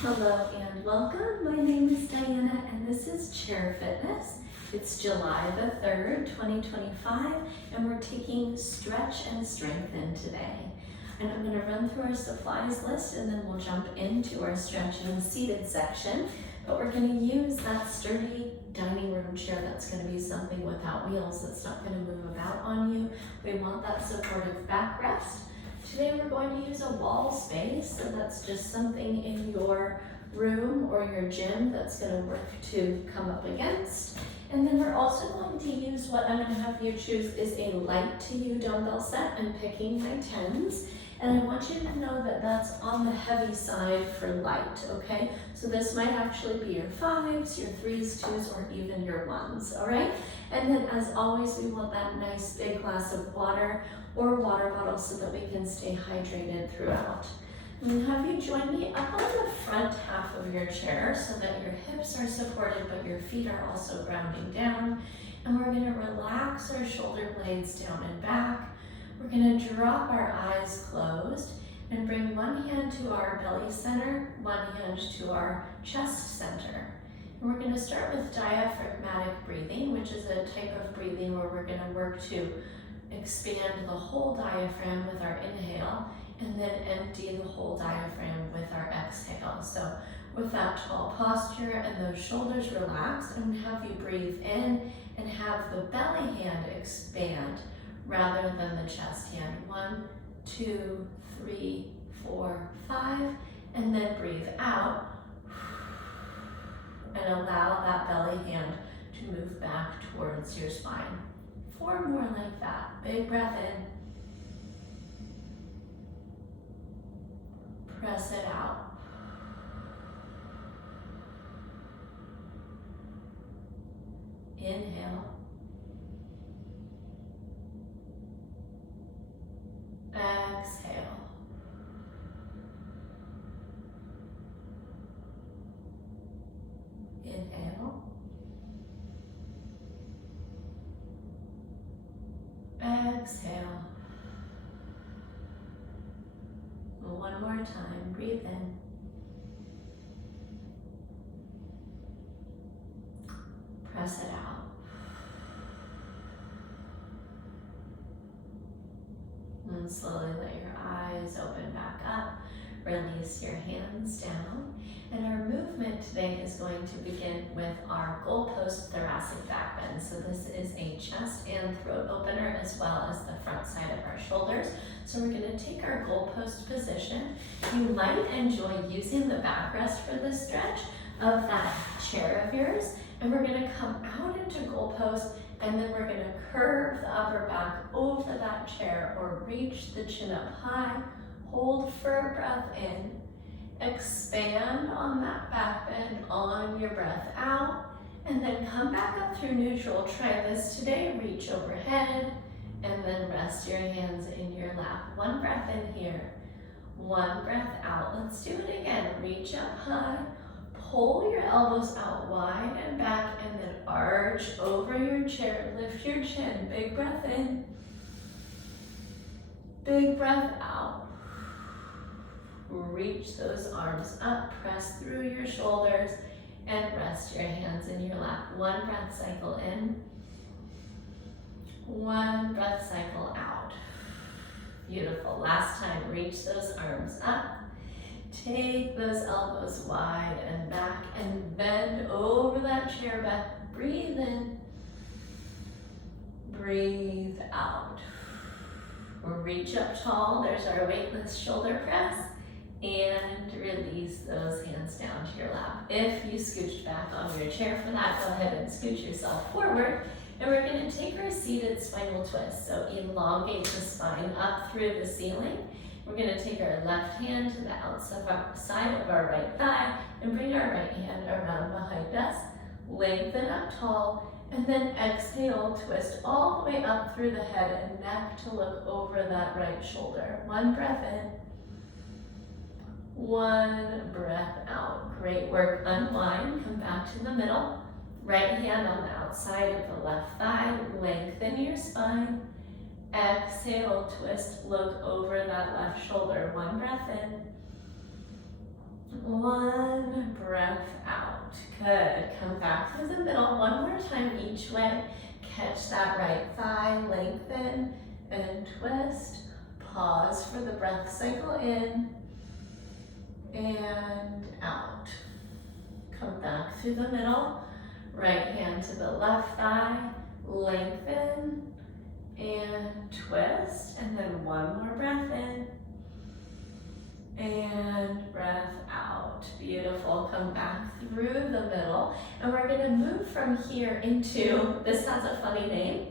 Hello and welcome. My name is Diana and this is Chair Fitness. It's July the 3rd, 2025, and we're taking Stretch and Strengthen today. And I'm going to run through our supplies list and then we'll jump into our stretching seated section. But we're going to use that sturdy dining room chair that's going to be something without wheels that's not going to move about on you. We want that supportive backrest. Today we're going to use a wall space, so that's just something in your room or your gym that's going to work to come up against. And then we're also going to use what I'm going to have you choose is a light to you dumbbell set. I'm picking my 10s. And I want you to know that that's on the heavy side for light, okay? So this might actually be your 5s, your 3s, 2s, or even your 1s, all right? And then as always, we want that nice big glass of water or water bottle so that we can stay hydrated throughout. And have you join me up on the front half of your chair so that your hips are supported, but your feet are also grounding down. And we're gonna relax our shoulder blades down and back. We're going to drop our eyes closed and bring one hand to our belly center, one hand to our chest center. And we're going to start with diaphragmatic breathing, which is a type of breathing where we're going to work to expand the whole diaphragm with our inhale and then empty the whole diaphragm with our exhale. So with that tall posture and those shoulders relaxed, I'm going to have you breathe in and have the belly hand expand rather than the chest hand. 1, 2, 3, 4, 5, and then breathe out and allow that belly hand to move back towards your spine. 4 more like that. Big breath in. Press it out. Inhale. Exhale. Inhale. Exhale. One more time. Breathe in. Press it out. And slowly let your eyes open back up. Release your hands down. And our movement today is going to begin with our goalpost thoracic back bend. So this is a chest and throat opener as well as the front side of our shoulders. So we're going to take our goalpost position. You might enjoy using the backrest for the stretch of that chair of yours. And we're going to come out into goalpost, and then we're going to curve the upper back over that chair or reach the chin up high. Hold for a breath in. Expand on that back bend on your breath out. And then come back up through neutral. Try this today. Reach overhead and then rest your hands in your lap. 1 breath in here. 1 breath out. Let's do it again. Reach up high. Pull your elbows out wide and back and then arch over your chair. Lift your chin. Big breath in. Big breath out. Reach those arms up. Press through your shoulders and rest your hands in your lap. 1 breath cycle in. 1 breath cycle out. Beautiful. Last time. Reach those arms up. Take those elbows wide and back and bend over that chair back. Breathe in. Breathe out. Reach up tall. There's our weightless shoulder press. And release those hands down to your lap. If you scooched back on your chair for that, go ahead and scooch yourself forward. And we're going to take our seated spinal twist. So elongate the spine up through the ceiling. We're going to take our left hand to the outside of our right thigh and bring our right hand around behind us. Lengthen up tall and then exhale, twist all the way up through the head and neck to look over that right shoulder. 1 breath in. 1 breath out. Great work. Unwind. Come back to the middle. Right hand on the outside of the left thigh. Lengthen your spine. Exhale, twist, look over that left shoulder. 1 breath in. 1 breath out. Good. Come back to the middle. One more time each way. Catch that right thigh, lengthen and twist. Pause for the breath cycle in and out. Come back through the middle. Right hand to the left thigh, lengthen and twist. And then one more breath in and breath out. Beautiful. Come back through the middle. And we're going to move from here into, this has a funny name.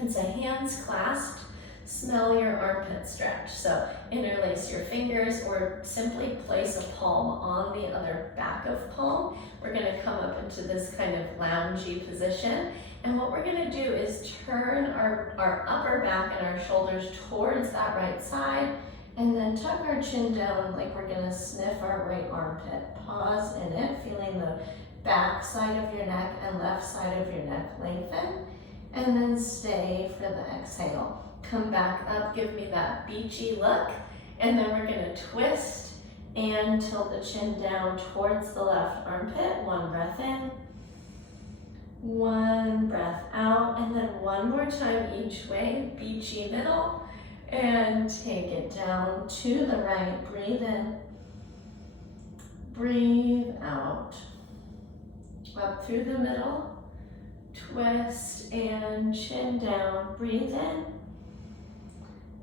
It's a hands clasped, smell your armpit stretch. So interlace your fingers or simply place a palm on the other back of palm. We're going to come up into this kind of loungy position. And what we're going to do is turn our upper back and our shoulders towards that right side. And then tuck our chin down like we're gonna sniff our right armpit. Pause in it, feeling the back side of your neck and left side of your neck lengthen. And then stay for the exhale. Come back up, give me that beachy look. And then we're gonna twist and tilt the chin down towards the left armpit. One breath in, one breath out, and then one more time each way, beachy middle. And take it down to the right. Breathe in. Breathe out. Up through the middle. Twist and chin down. Breathe in.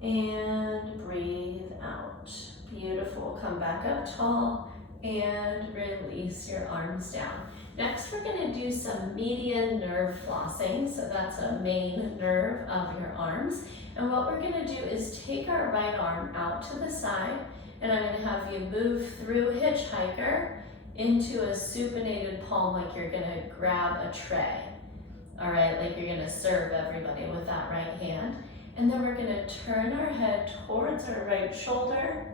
And breathe out. Beautiful. Come back up tall and release your arms down. Next, we're going to do some median nerve flossing. So that's a main nerve of your arms. And what we're going to do is take our right arm out to the side, and I'm going to have you move through hitchhiker into a supinated palm like you're going to grab a tray. All right, like you're going to serve everybody with that right hand. And then we're going to turn our head towards our right shoulder,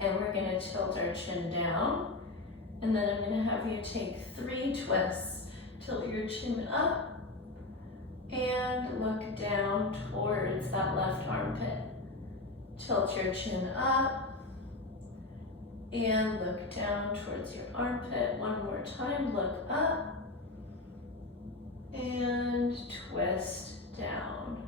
and we're going to tilt our chin down. And then I'm going to have you take 3 twists. Tilt your chin up. And look down towards that left armpit. Tilt your chin up and look down towards your armpit. One more time, look up and twist down.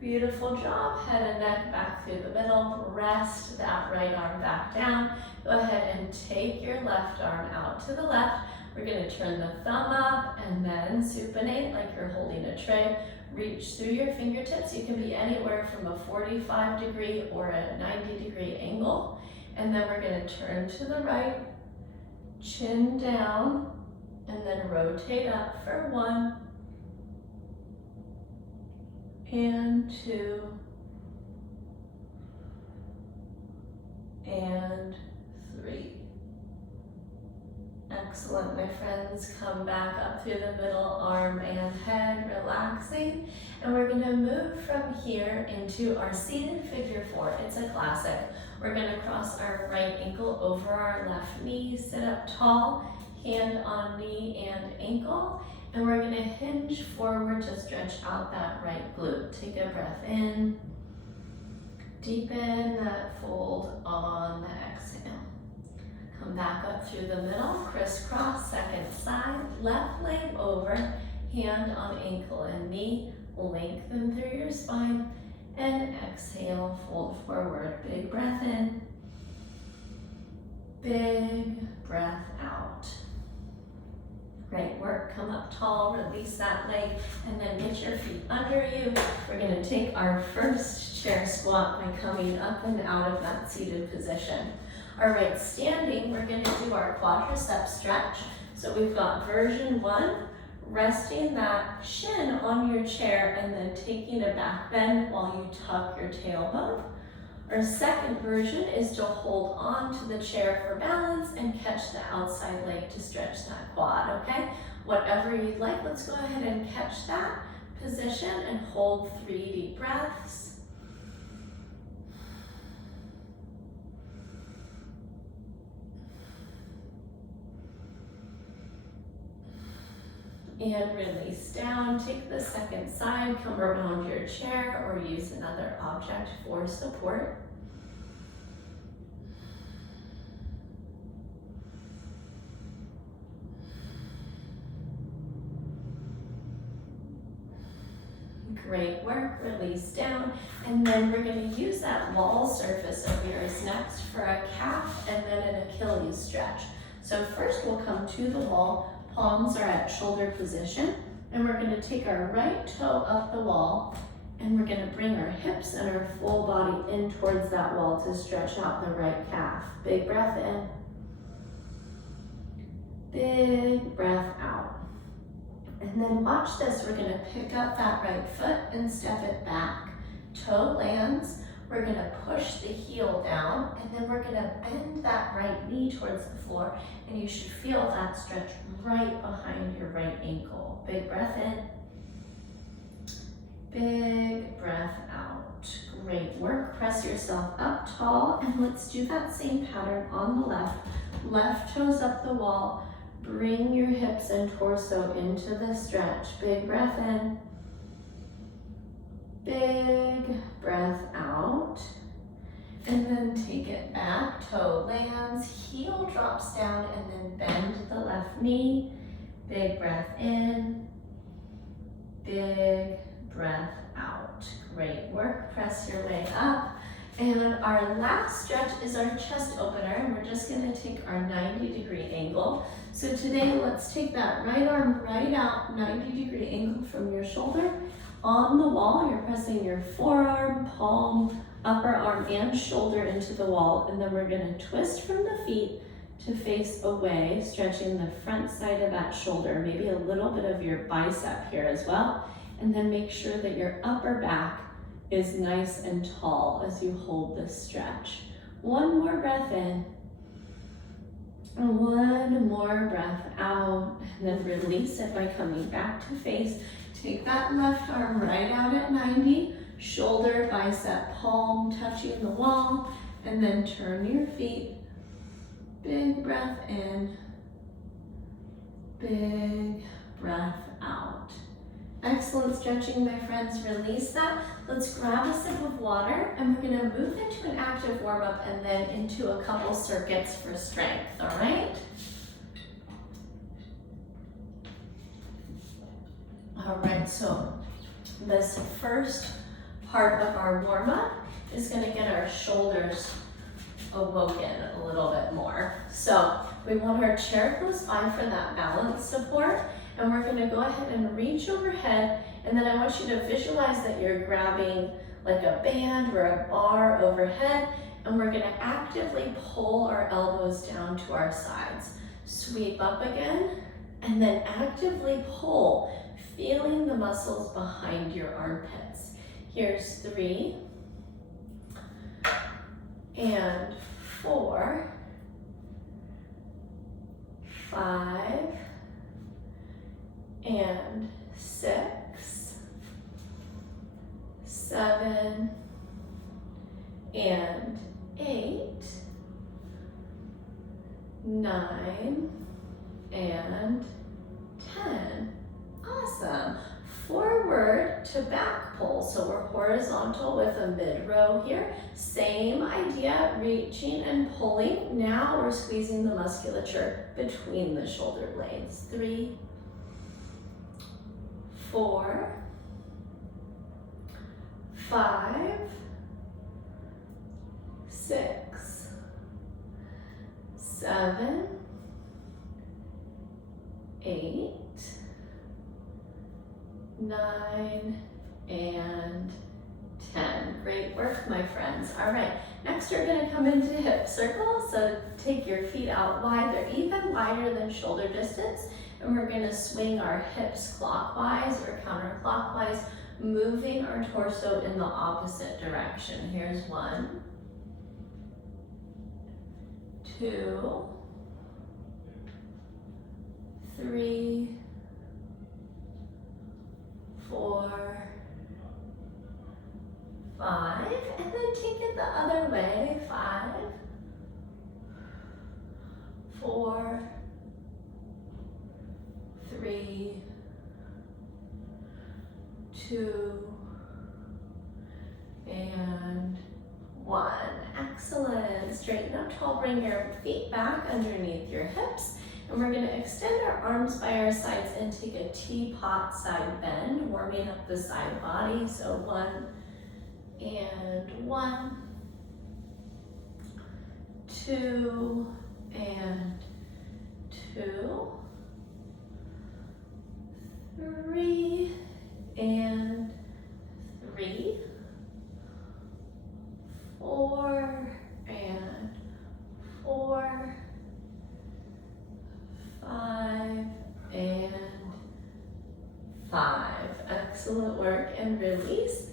Beautiful job. Head and neck back through the middle. Rest that right arm back down. Go ahead and take your left arm out to the left. We're going to turn the thumb up and then supinate like you're holding a tray. Reach through your fingertips. You can be anywhere from a 45-degree or a 90-degree angle. And then we're going to turn to the right, chin down, and then rotate up for 1 and 2 and 3. Excellent, my friends. Come back up through the middle, arm and head, relaxing. And we're going to move from here into our seated figure 4. It's a classic. We're going to cross our right ankle over our left knee, sit up tall, hand on knee and ankle. And we're going to hinge forward to stretch out that right glute. Take a breath in. Deepen that fold on the exhale. Come back up through the middle, crisscross, second side, left leg over, hand on ankle and knee, lengthen through your spine, and exhale, fold forward. Big breath in, big breath out. Great work, come up tall, release that leg, and then get your feet under you. We're gonna take our first chair squat by coming up and out of that seated position. All right, standing, we're going to do our quadricep stretch. So we've got version 1, resting that shin on your chair and then taking a back bend while you tuck your tailbone. Our second version is to hold on to the chair for balance and catch the outside leg to stretch that quad, okay? Whatever you'd like, let's go ahead and catch that position and hold 3 deep breaths. And release down. Take the second side, come around your chair or use another object for support. Great work, release down. And then we're gonna use that wall surface of yours next for a calf and then an Achilles stretch. So first we'll come to the wall, palms are at shoulder position, and we're gonna take our right toe up the wall, and we're gonna bring our hips and our full body in towards that wall to stretch out the right calf. Big breath in. Big breath out. And then watch this, we're gonna pick up that right foot and step it back. Toe lands, we're gonna push the heel down, and then we're gonna bend that right knee towards the floor, and you should feel that stretch right behind your right ankle. Big breath in. Big breath out. Great work. Press yourself up tall, and let's do that same pattern on the left. Left toes up the wall. Bring your hips and torso into the stretch. Big breath in. Big breath out. And then take it back. Toe lands, heel drops down, and then bend the left knee. Big breath in. Big breath out. Great work. Press your way up. And our last stretch is our chest opener, and we're just gonna take our 90-degree angle. So today, let's take that right arm right out, 90-degree angle from your shoulder. On the wall, you're pressing your forearm, palm, upper arm, and shoulder into the wall, and then we're gonna twist from the feet to face away, stretching the front side of that shoulder, maybe a little bit of your bicep here as well, and then make sure that your upper back is nice and tall as you hold this stretch. One more breath in, and one more breath out, and then release it by coming back to face. Take that left arm right out at 90, shoulder, bicep, palm touching the wall, and then turn your feet. Big breath in, big breath out. Excellent stretching, my friends. Release that. Let's grab a sip of water, and we're gonna move into an active warm-up and then into a couple circuits for strength, all right? All right, so this first part of our warm-up is gonna get our shoulders awoken a little bit more. So we want our chair close by for that balance support. And we're gonna go ahead and reach overhead, and then I want you to visualize that you're grabbing like a band or a bar overhead, and we're gonna actively pull our elbows down to our sides. Sweep up again, and then actively pull, feeling the muscles behind your armpits. Here's 3, and 4, 5, and 6, 7, and 8, 9, and 10. Awesome. Forward to back pull. So we're horizontal with a mid-row here. Same idea, reaching and pulling. Now we're squeezing the musculature between the shoulder blades. 3, 4, 5, 6, 7, 8, 9, and 10. Great work, my friends. All right, next we're gonna come into hip circle. So take your feet out wide. They're even wider than shoulder distance. And we're gonna swing our hips clockwise or counterclockwise, moving our torso in the opposite direction. Here's 1, 2, 3, 4, 5, and then take it the other way. 5, 4, 3, 2, and 1. Excellent. Straighten up tall. Bring your feet back underneath your hips. And we're gonna extend our arms by our sides and take a teapot side bend, warming up the side body. So 1 and 1, 2 and 2, 3 and 3, 4 and 4, 5 and 5. Excellent work, and release.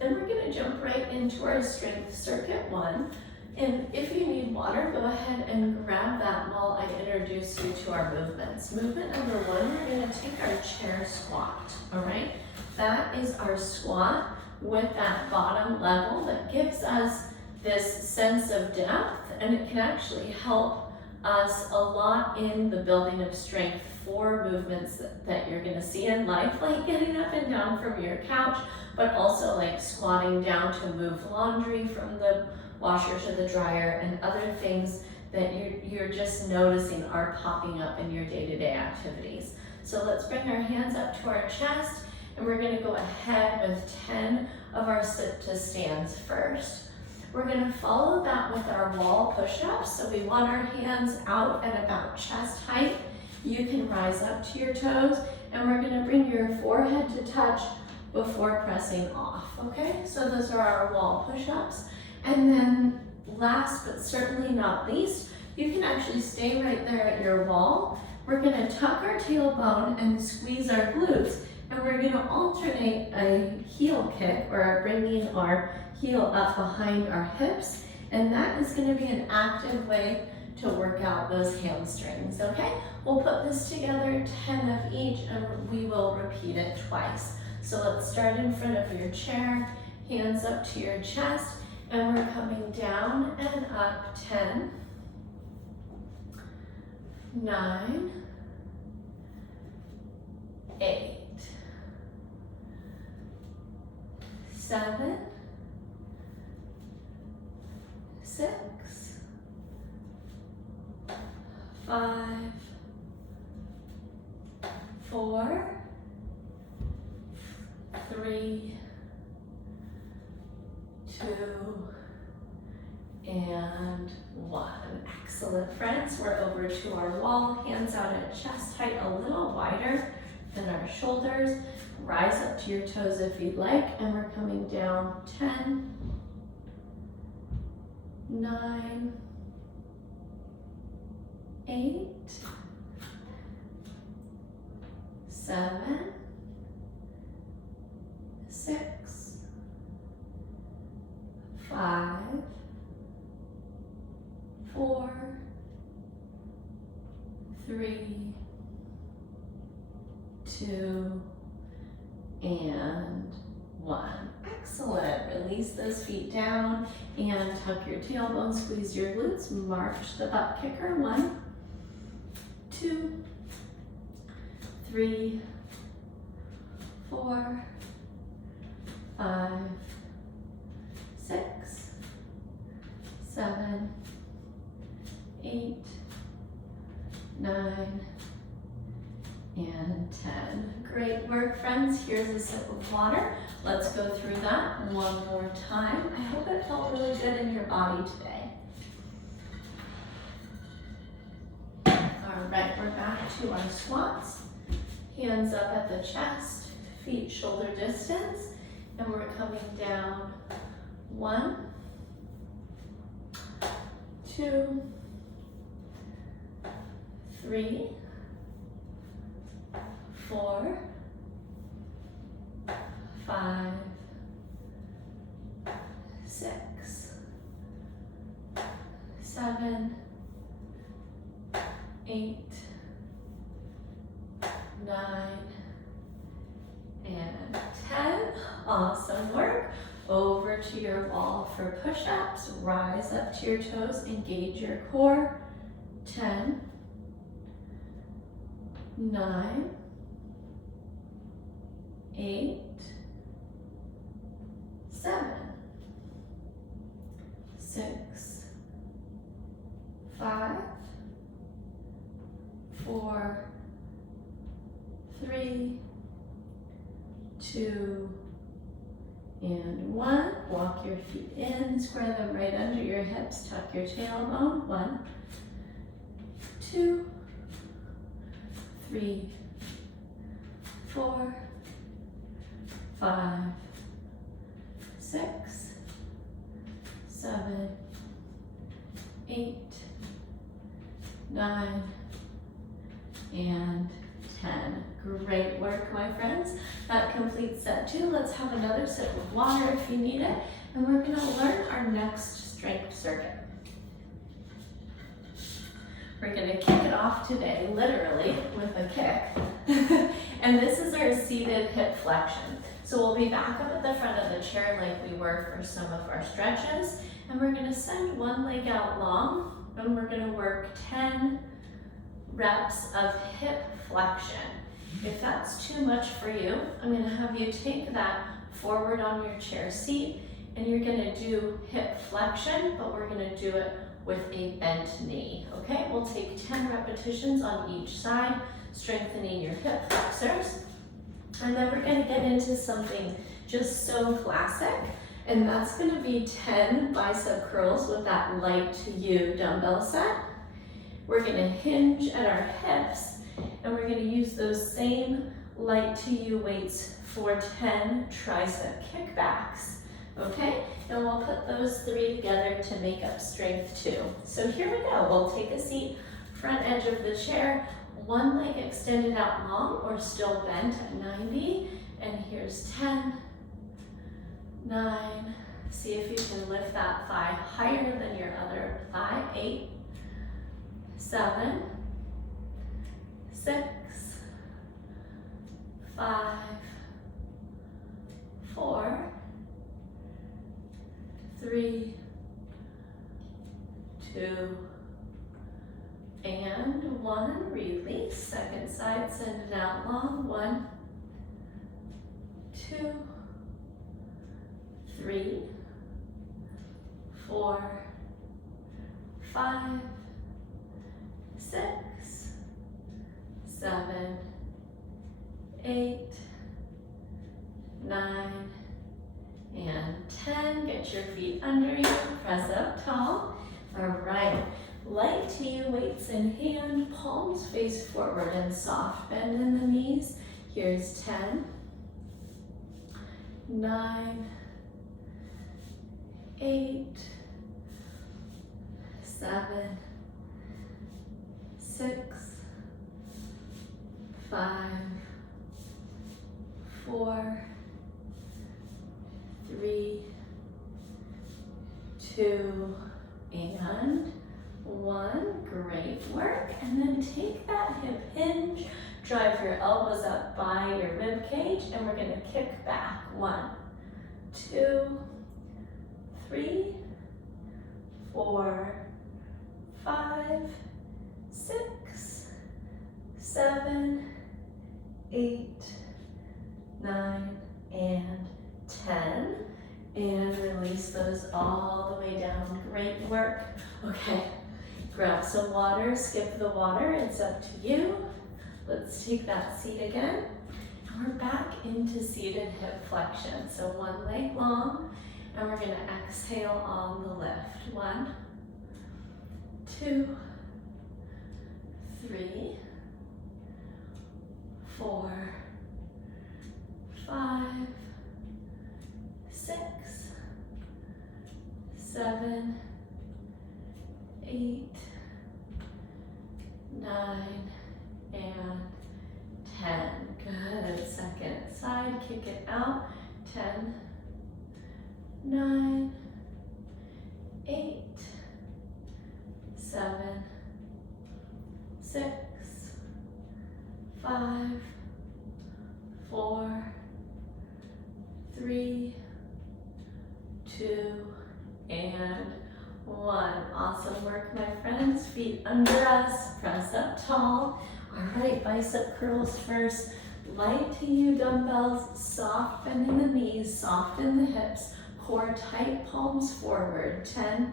And we're going to jump right into our strength circuit 1. And if you need water, go ahead and grab that while I introduce you to our movements. Movement number 1, we're going to take our chair squat, all right? That is our squat with that bottom level that gives us this sense of depth, and it can actually help us a lot in the building of strength for movements that you're gonna see in life, like getting up and down from your couch, but also like squatting down to move laundry from the washer to the dryer, and other things that you're just noticing are popping up in your day-to-day activities. So let's bring our hands up to our chest, and we're gonna go ahead with 10 of our sit to stands first. We're gonna follow that with our wall push-ups. So we want our hands out at about chest height. You can rise up to your toes, and we're gonna bring your forehead to touch before pressing off, okay? So those are our wall push-ups. And then last but certainly not least, you can actually stay right there at your wall. We're gonna tuck our tailbone and squeeze our glutes, and we're gonna alternate a heel kick, or bringing our heel up behind our hips, and that is gonna be an active way to work out those hamstrings, okay? We'll put this together, 10 of each, and we will repeat it twice. So let's start in front of your chair, hands up to your chest, and we're coming down and up. 10, 9, 8, 7, 6, 5, 4, 3, 2, and 1. Excellent, friends. We're over to our wall, hands out at chest height, a little wider than our shoulders. Rise up to your toes if you'd like, and we're coming down. 10, 9, 8, 7, 6, 5, 4, 3, 2, and 1. Excellent. Release those feet down and tuck your tailbone, squeeze your glutes, march the butt kicker. 1, 2, 3, 4, 5, 6, 7, 8, 9, and 10. Great work, friends. Here's a sip of water. Let's go through that one more time. I hope it felt really good in your body today. All right, we're back to our squats. Hands up at the chest, feet shoulder distance, and we're coming down. 1, 2, 3, 4, 5, 6, 7, 8, 9, and 10. Awesome work. Over to your wall for push-ups. Rise up to your toes, engage your core. 10, 9, 8, 7, 6, 5, 4, 3, 2, and 1. Walk your feet in, square them right under your hips, tuck your tailbone. 1, 2, 3, 4, 5, 6, 7, 8, 9, and 10. Great work, my friends. That completes set 2. Let's have another sip of water if you need it. And we're going to learn our next strength circuit. We're going to kick it off today, literally, with a kick. And this is our seated hip flexion. So we'll be back up at the front of the chair like we were for some of our stretches. And we're going to send one leg out long, and we're going to work 10 reps of hip flexion. If that's too much for you, I'm going to have you take that forward on your chair seat, and you're going to do hip flexion, but we're going to do it with a bent knee. Okay, we'll take 10 repetitions on each side, strengthening your hip flexors. And then we're going to get into something just so classic, and that's going to be 10 bicep curls with that light to you dumbbell set. We're going to hinge at our hips, and we're going to use those same light to you weights for 10 tricep kickbacks. Okay, and we'll put those 3 together to make up strength 2. So here we go. We'll take a seat, front edge of the chair, one leg extended out long or still bent at 90. And here's 10, 9. See if you can lift that thigh higher than your other thigh. 8, 7, 6, 5, 4, 3, 2, and 1. Release. Second side, send it out long. 1, 2, 3, 4, 5, 6, 7, 8, 9, and 10. Get your feet under you, press up tall. All right, light to you weights in hand, palms face forward and soft bend in the knees. Here's 10, 9, 8, 7, 6, 5, 4, 3, 2, and 1. Great work. And then take that hip hinge, drive your elbows up by your rib cage, and we're going to kick back. 1, 2, 3, 4, 5, 6, 7, 8, 9, and 10. And release those all the way down. Great work. Okay, grab some water, skip the water, it's up to you. Let's take that seat again. And we're back into seated hip flexion. So one leg long, and we're gonna exhale on the lift. 1, 2, 3, 4, 5, 6, 7, 8, 9, and 10. Good. Second side, kick it out. 10, 9, 8, 7, 6, 5, 4, 3, 2, and 1. Awesome work, my friends. Feet under us, press up tall. All right, bicep curls first. Light to you dumbbells, soft bend in the knees, soft in the hips, core tight, palms forward. 10,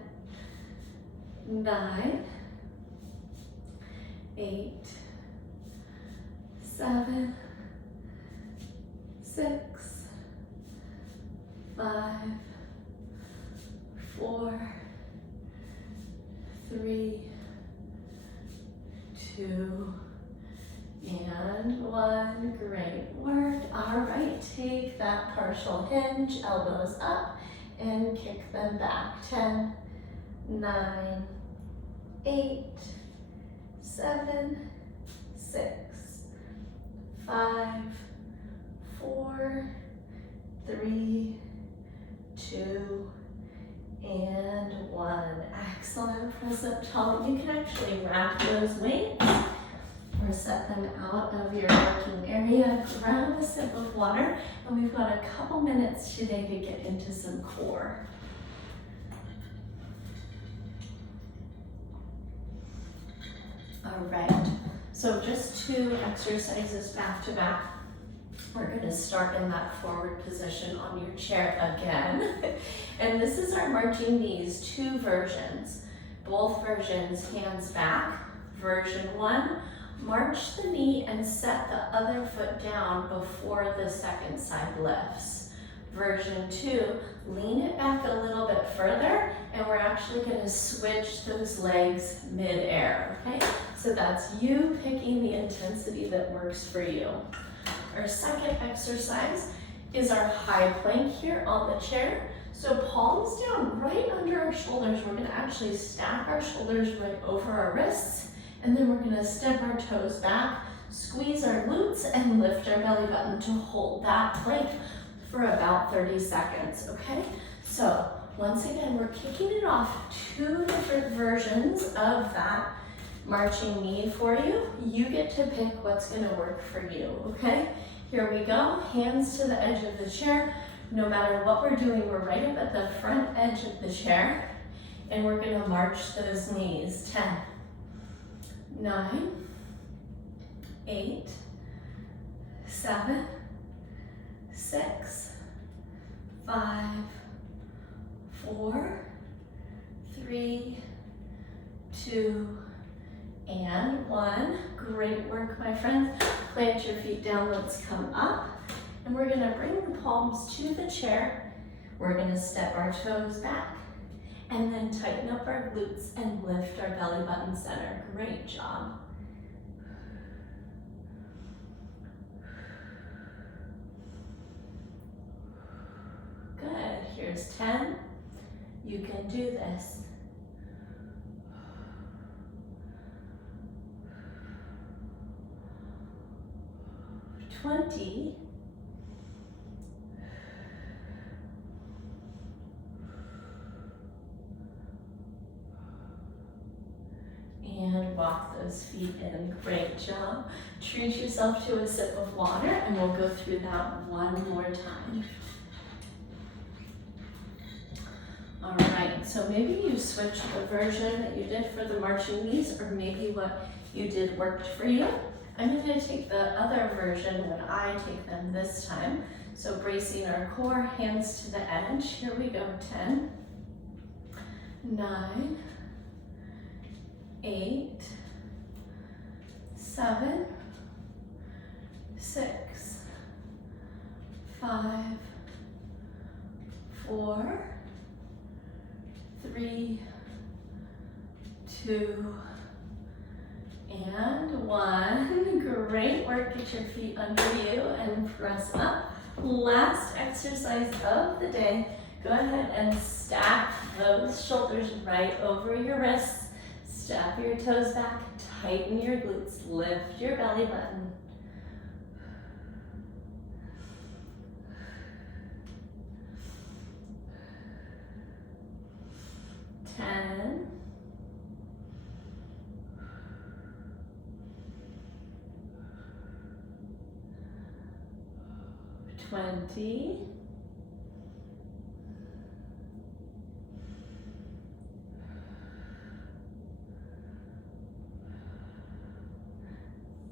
9, 8, 7, 6, 5, 4, 3, 2, and 1. Great work. All right, take that partial hinge, elbows up, and kick them back. 10, 9, 8, 7, 6, 5, 4, 3, 2, and 1. Excellent. Press up tall. You can actually wrap those weights or set them out of your working area. Grab a sip of water, and we've got a couple minutes today to get into some core. All right, so just 2 exercises back to back. We're going to start in that forward position on your chair again. And this is our marching knees, 2 versions. Both versions, hands back. Version 1, march the knee and set the other foot down before the second side lifts. Version 2, lean it back a little bit further, and we're actually going to switch those legs mid-air, okay? So that's you picking the intensity that works for you. Our second exercise is our high plank here on the chair. So palms down right under our shoulders. We're going to actually stack our shoulders right over our wrists, and then we're going to step our toes back, squeeze our glutes, and lift our belly button to hold that plank for about 30 seconds, okay? So once again, we're kicking it off 2 different versions of that marching knee for you. You get to pick what's going to work for you, okay? Here we go, hands to the edge of the chair. No matter what we're doing, we're right up at the front edge of the chair, and we're going to march those knees. 10, 9, 8, 7, 6, 5, 4, 3, 2, and 1. Great work, my friends. Plant your feet down, let's come up. And we're gonna bring the palms to the chair. We're gonna step our toes back and then tighten up our glutes and lift our belly button center. Great job. Good, here's 10. You can do this. 20. And walk those feet in. Great job. Treat yourself to a sip of water, and we'll go through that one more time. All right, so maybe you switched the version that you did for the marching knees, or maybe what you did worked for you. I'm going to take the other version when I take them this time. So bracing our core, hands to the edge. Here we go. 10, 9, 8, 7, 6, 5, 4, 3, 2, and 1. Great work. Get your feet under you and press up. Last exercise of the day. Go ahead and stack those shoulders right over your wrists. Step your toes back, tighten your glutes, lift your belly button. Ten. 20.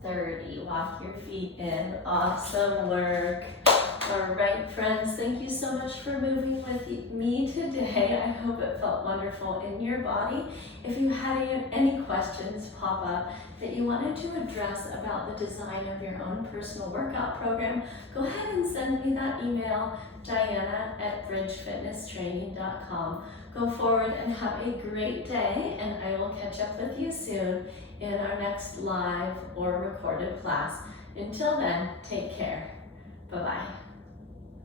30. Walk your feet in. Awesome work. All right, friends, thank you so much for moving with me today. I hope it felt wonderful in your body. If you had any questions pop up that you wanted to address about the design of your own personal workout program, go ahead and send me that email, diana@bridgefitnesstraining.com. Go forward and have a great day, and I will catch up with you soon in our next live or recorded class. Until then, take care. Bye-bye.